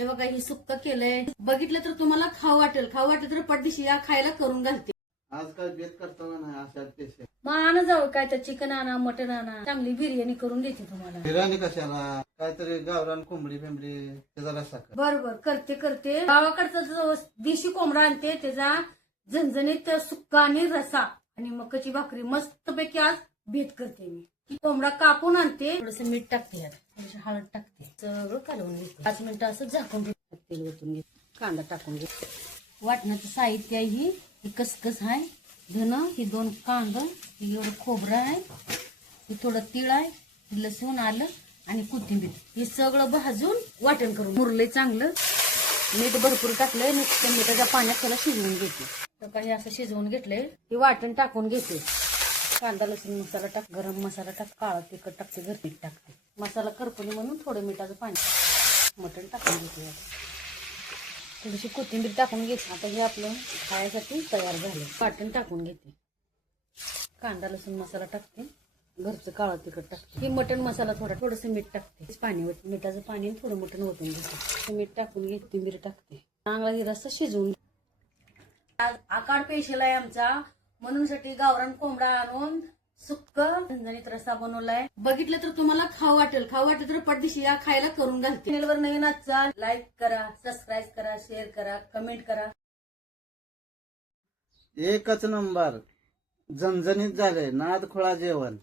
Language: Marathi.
हे बघा ही सुक्क केलंय. बघितलं तर तुम्हाला खाऊ वाटेल तर पटदिशी या खायला करून घालते. आज काय बेत करतो का नाही अशा पेशे मग आणा जाऊ काय तर चिकन आणा मटन आणा चांगली बिर्याणी करून देते तुम्हाला. बिर्याणी कशाला काहीतरी गावरान कोंबडी बिंबडी त्याचा रस्सा कर. बरोबर करते गावाकडचा जो देशी कोंबडा आणते त्याचा झणझणीत सुक्का आणि रसा आणि मकाची भाकरी मस्तपैकी आज भेट करते मी. कोंबडा कापून आणते थोडस मीठ टाकते यात थोडीशी हळद टाकते सगळं कालवून घेते 5 मिनिटं असं झाकून घेते. तेल ओतून घेते कांदा टाकून घेते. वाटण्याचं साहित्य आहे ही कसकस आहे धन ही 2 कांदा ही एवढं खोबरं आहे ही थोडं तीळ आहे लसूण आलं आणि कोथिंबीर हे सगळं भाजून वाटण करून मुरले चांगलं. मीठ भरपूर टाकलंय नुसतं मिठाच्या पाण्यात त्याला शिजवून घेते. तर काही असं शिजवून घेतलंय हे वाटण टाकून घेते. कांदा लसूण मसाला टाक गरम मसाला टाक काळा तिखट टाकते घर मीठ टाकते मसाला करपणी म्हणून थोडं मिठाचं पाणी मटण टाकून घेते. थोडीशी कोथिंबीर टाकून घेते. आता हे आपलं खाण्यासाठी तयार झालं. वाटण टाकून घेते कांदा लसूण मसाला टाकते घरचं काळा तिखट टाकते. हे मटण मसाला थोडंसं मीठ टाकते पाणी मिठाचं पाणी थोडं मटण ओतून घेते. मीठ टाकून घेते कोथिंबीर टाकते चांगला ही रस्सा शिजवून. आज आकाड पेशल आहे आमचा म्हणून साठी गावरान कोंबडा आणून सुक्क झणझणीत रस्सा बनवलाय. बघितलं तर तुम्हाला खाऊ वाटेल तर पटदिशी या खायला करून घालते. चॅनलवर नवीन असाल लाईक करा सबस्क्राईब करा शेअर करा कमेंट करा. एकच नंबर झणझणीत झाले नाद खोळा जेवण.